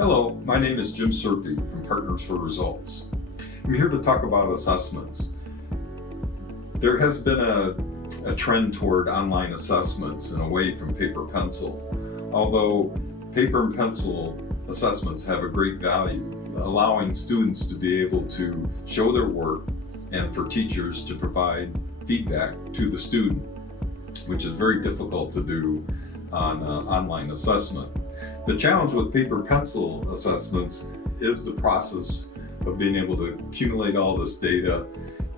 Hello, my name is Jim Serpy from Partners for Results. I'm here to talk about assessments. There has been a trend toward online assessments and away from paper pencil. Although paper and pencil assessments have a great value, allowing students to be able to show their work and for teachers to provide feedback to the student, which is very difficult to do on online assessment. The challenge with paper pencil assessments is the process of being able to accumulate all this data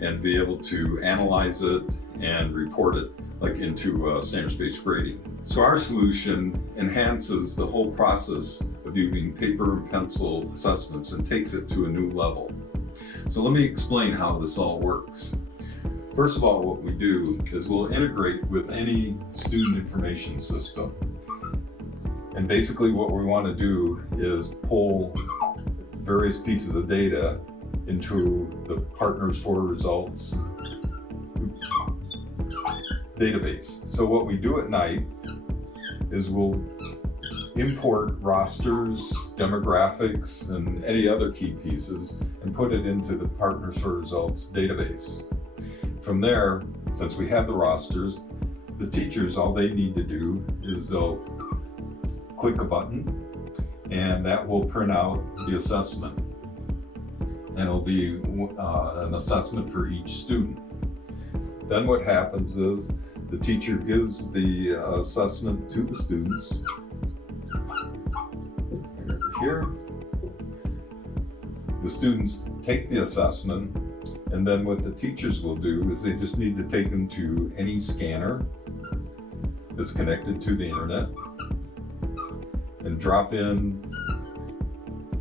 and be able to analyze it and report it like into standards-based grading. So our solution enhances the whole process of using paper and pencil assessments and takes it to a new level. So let me explain how this all works. First of all, what we do is we'll integrate with any student information system. And basically what we want to do is pull various pieces of data into the Partners for Results database. So what we do at night is we'll import rosters, demographics, and any other key pieces and put it into the Partners for Results database. From there, since we have the rosters, the teachers, all they need to do is they'll click a button and that will print out the assessment. And it'll be an assessment for each student. Then what happens is the teacher gives the assessment to the students. Here, the students take the assessment, and then what the teachers will do is they just need to take them to any scanner that's connected to the internet and drop in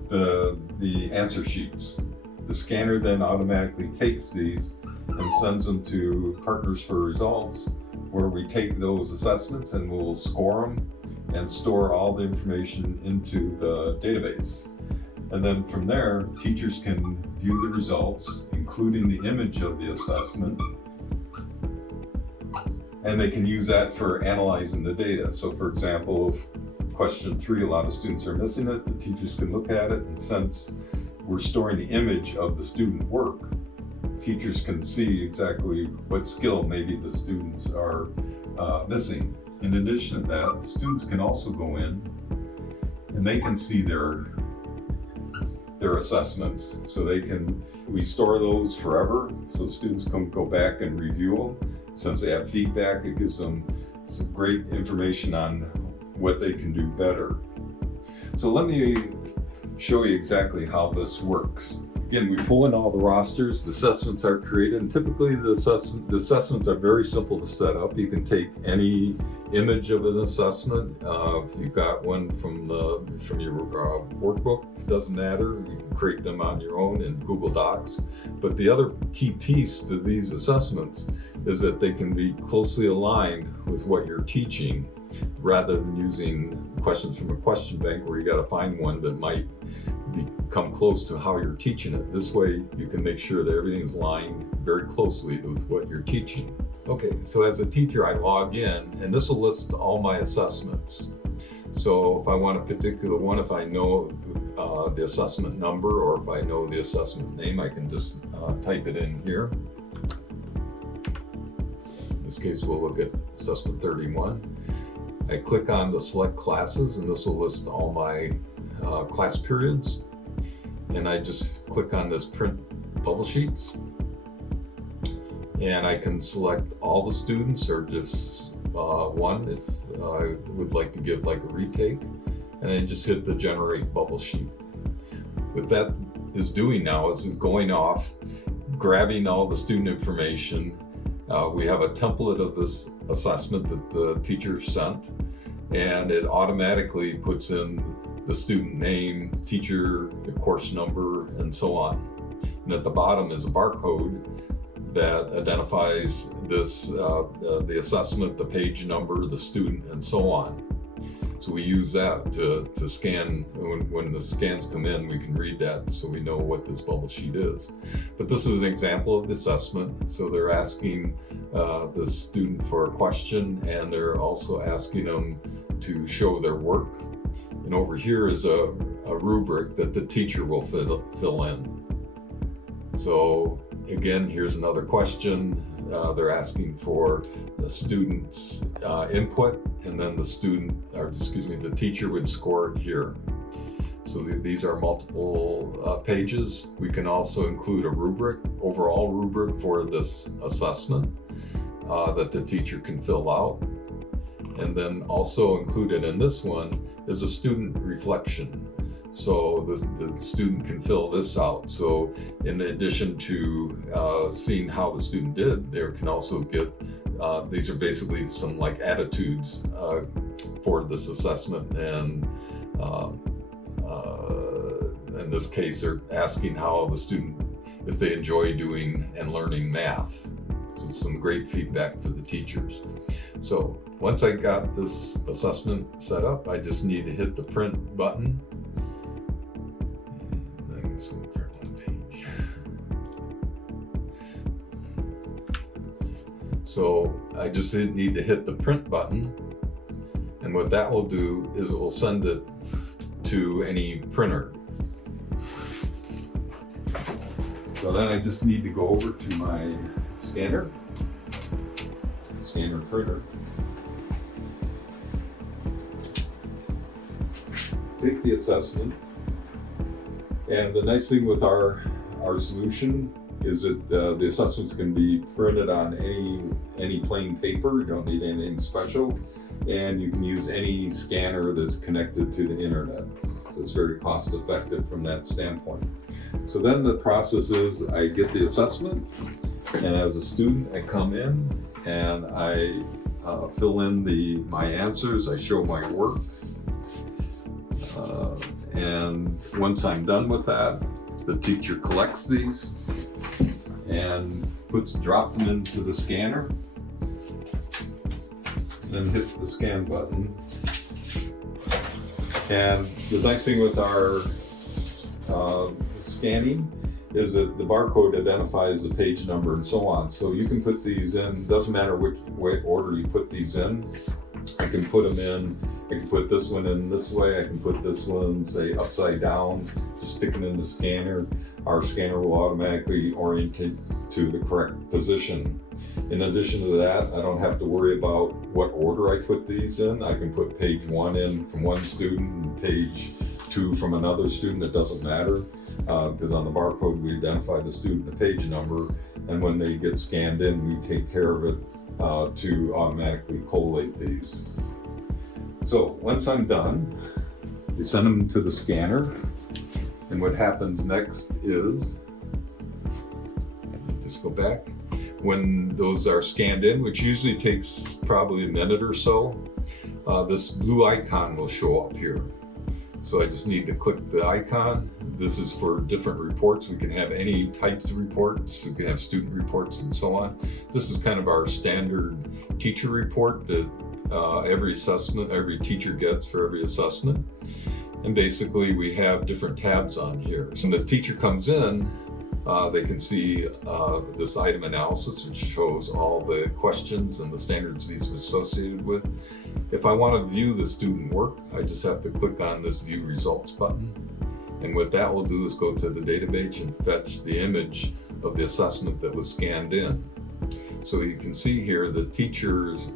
the answer sheets. The scanner then automatically takes these and sends them to Partners for Results, where we take those assessments and we'll score them and store all the information into the database. And then from there, teachers can view the results, including the image of the assessment, and they can use that for analyzing the data. So for example, if question 3, a lot of students are missing it, the teachers can look at it, and since we're storing the image of the student work, teachers can see exactly what skill maybe the students are missing. In addition to that, the students can also go in and they can see their assessments. So we store those forever, so students can go back and review them. Since they have feedback, it gives them some great information on what they can do better. So let me show you exactly how this works. Again, we pull in all the rosters, the assessments are created, and typically the assessments are very simple to set up. You can take any image of an assessment. If you've got one from your workbook, it doesn't matter. You can create them on your own in Google Docs. But the other key piece to these assessments is that they can be closely aligned with what you're teaching, rather than using questions from a question bank where you got to find one that might come close to how you're teaching it. This way you can make sure that everything's aligned very closely with what you're teaching. Okay, so as a teacher, I log in and this will list all my assessments. So if I want a particular one, if I know the assessment number or if I know the assessment name, I can just type it in here. In this case, we'll look at assessment 31. I click on the select classes and this will list all my class periods. And I just click on this print bubble sheets. And I can select all the students or just one if I would like to give like a retake. And I just hit the generate bubble sheet. What that is doing now is going off, grabbing all the student information. We have a template of this assessment that the teacher sent, and it automatically puts in the student name, teacher, the course number, and so on. And at the bottom is a barcode that identifies this, the assessment, the page number, the student, and so on. So we use that to scan. When the scans come in, we can read that so we know what this bubble sheet is. But this is an example of the assessment. So they're asking the student for a question, and they're also asking them to show their work. And over here is a rubric that the teacher will fill in. So again, here's another question. They're asking for the student's input, and then the teacher would score it here. So these are multiple pages. We can also include a rubric, overall rubric for this assessment that the teacher can fill out. And then also included in this one is a student reflection. So the student can fill this out. So in addition to seeing how the student did, they can also get, these are basically some like attitudes for this assessment. And in this case, they're asking how the student, if they enjoy doing and learning math. So some great feedback for the teachers. So once I got this assessment set up, I just need to hit the print button. And I'm just going to print one page. So I just need to hit the print button. And what that will do is it will send it to any printer. So then I just need to go over to my scanner printer. Take the assessment. And the nice thing with our solution is that the assessments can be printed on any plain paper. You don't need anything special. And you can use any scanner that's connected to the internet. So it's very cost effective from that standpoint. So then the process is I get the assessment, and as a student I come in and I fill in my answers, I show my work, and once I'm done with that, the teacher collects these and drops them into the scanner, then hit the scan button. And the nice thing with our scanning is that the barcode identifies the page number and so on. So you can put these in, doesn't matter which order you put these in. I can put them in, I can put this one in this way, I can put this one, say, upside down, just stick it in the scanner. Our scanner will automatically orient it to the correct position. In addition to that, I don't have to worry about what order I put these in. I can put page 1 in from one student and page 2 from another student. It doesn't matter, because on the barcode we identify the student, the page number, and when they get scanned in, we take care of it to automatically collate these. So once I'm done, we send them to the scanner, and what happens next is, just go back. When those are scanned in, which usually takes probably a minute or so, this blue icon will show up here. So I just need to click the icon. This is for different reports. We can have any types of reports. We can have student reports and so on. This is kind of our standard teacher report that every teacher gets for every assessment. And basically we have different tabs on here. So when the teacher comes in, they can see this item analysis, which shows all the questions and the standards these are associated with. If I want to view the student work, I just have to click on this View Results button. And what that will do is go to the database and fetch the image of the assessment that was scanned in. So you can see here the teacher's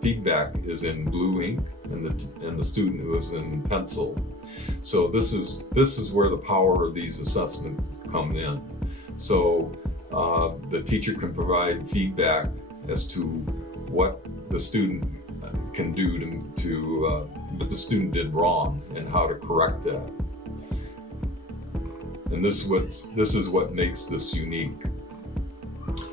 feedback is in blue ink, and the student who is in pencil. So this is where the power of these assessments come in. So the teacher can provide feedback as to what the student can do to what the student did wrong and how to correct that. And this is what makes this unique.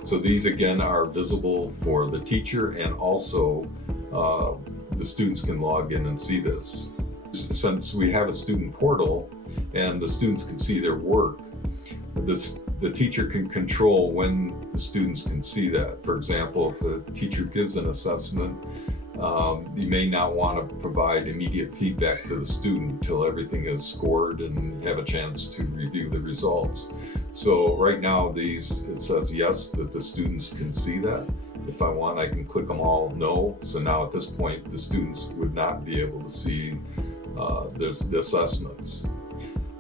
So these again are visible for the teacher, and also the students can log in and see this. Since we have a student portal and the students can see their work, the teacher can control when the students can see that. For example, if a teacher gives an assessment, you may not want to provide immediate feedback to the student until everything is scored and have a chance to review the results. So right now it says yes, that the students can see that. If I want, I can click them all no. So now at this point, the students would not be able to see the assessments.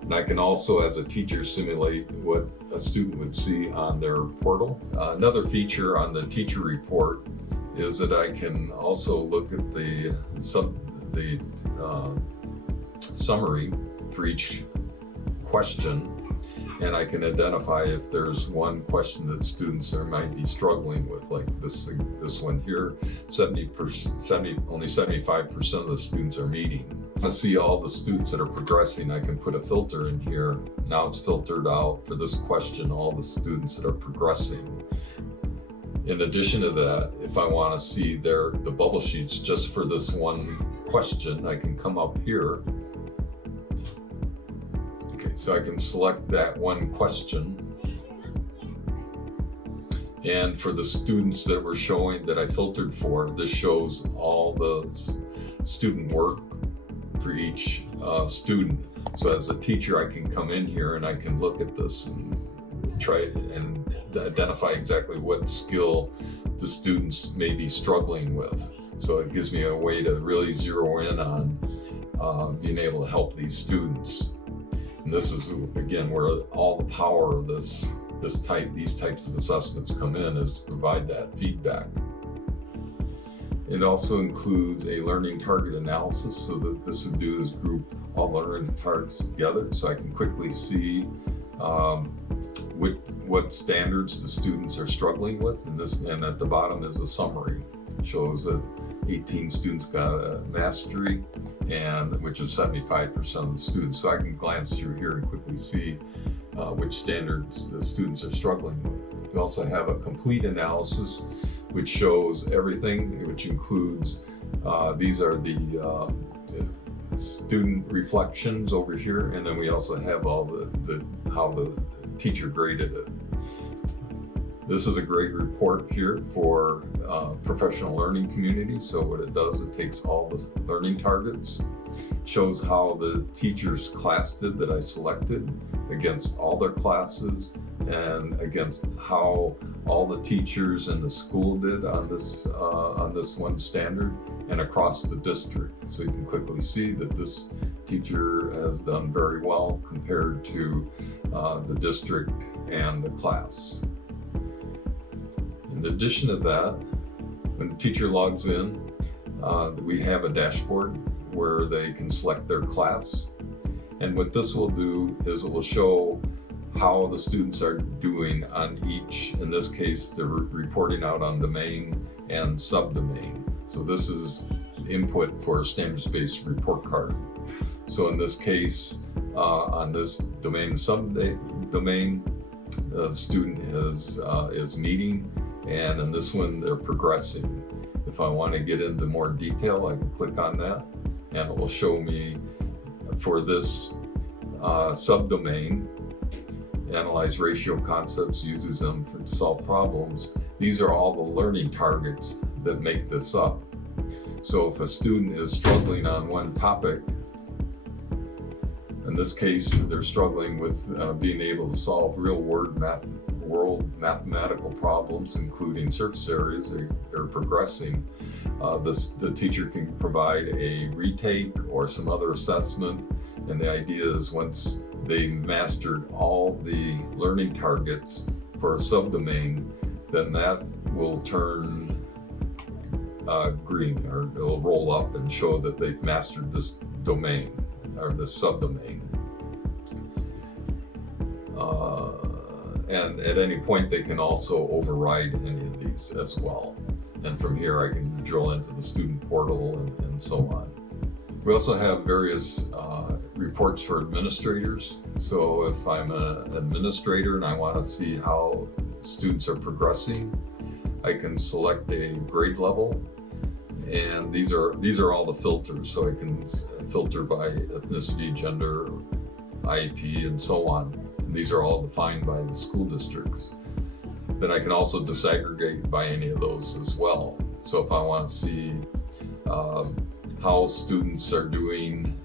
And I can also, as a teacher, simulate what a student would see on their portal. Another feature on the teacher report is that I can also look at the summary for each question, and I can identify if there's one question that students might be struggling with, like this one here. Only 75% of the students are meeting. I see all the students that are progressing. I can put a filter in here. Now it's filtered out for this question, all the students that are progressing. In addition to that, if I want to see the bubble sheets just for this one question, I can come up here. Okay, so I can select that one question. And for the students that we're showing, that I filtered for, this shows all the student work for each student. So as a teacher, I can come in here and I can look at this and try and identify exactly what skill the students may be struggling with. So it gives me a way to really zero in on being able to help these students. And this is, again, where all the power of these types of assessments come in, is to provide that feedback. It also includes a learning target analysis, so that this would do is group all learning targets together, so I can quickly see what standards the students are struggling with. And at the bottom is a summary. It shows that 18 students got a mastery, which is 75% of the students. So I can glance through here and quickly see which standards the students are struggling with. We also have a complete analysis, which shows everything, which includes, these are the student reflections over here, and then we also have all how the teacher graded it. This is a great report here for professional learning community. So what it does, it takes all the learning targets, shows how the teacher's class did that I selected against all their classes, and against how all the teachers in the school did on this one standard, and across the district. So you can quickly see that this teacher has done very well compared to the district and the class. In addition to that, when the teacher logs in, we have a dashboard where they can select their class. And what this will do is it will show how the students are doing on each, in this case, they're reporting out on domain and subdomain. So this is input for a standards-based report card. So in this case, on this domain and subdomain, the student is meeting, and in this one, they're progressing. If I want to get into more detail, I can click on that, and it will show me for this subdomain, analyze ratio concepts, uses them to solve problems. These are all the learning targets that make this up. So if a student is struggling on one topic, in this case, they're struggling with being able to solve real-world mathematical problems, including surface areas, they're progressing. The teacher can provide a retake or some other assessment, and the idea is once they mastered all the learning targets for a subdomain, then that will turn green, or it'll roll up and show that they've mastered this domain or this subdomain. And at any point, they can also override any of these as well. And from here, I can drill into the student portal and so on. We also have various reports for administrators. So if I'm an administrator and I want to see how students are progressing, I can select a grade level, and these are all the filters. So I can filter by ethnicity, gender, IEP, and so on. And these are all defined by the school districts. Then I can also disaggregate by any of those as well. So if I want to see how students are doing,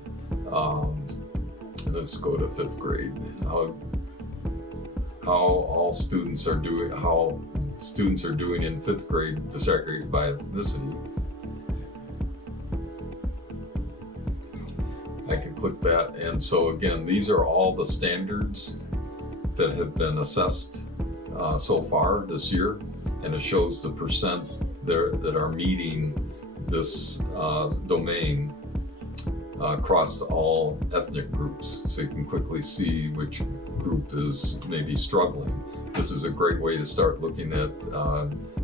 let's go to 5th grade, how students are doing in 5th grade disaggregated by ethnicity. I I can click that. And so again, these are all the standards that have been assessed so far this year, and it shows the percent there that are meeting this domain across all ethnic groups. So you can quickly see which group is maybe struggling. This is a great way to start looking at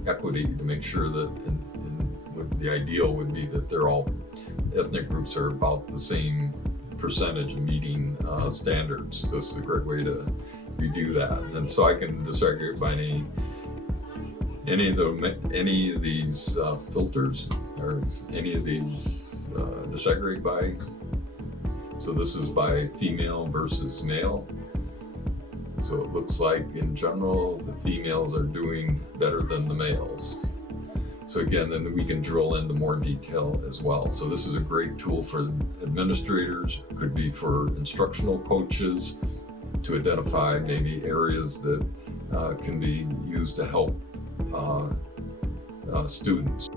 equity, to make sure that the ideal would be that they're all ethnic groups are about the same percentage of meeting standards. This is a great way to review that. And so I can disaggregate by any of these filters, or any of these disaggregate by. So this is by female versus male. So it looks like in general the females are doing better than the males. So again, then we can drill into more detail as well. So this is a great tool for administrators, it could be for instructional coaches, to identify maybe areas that can be used to help students.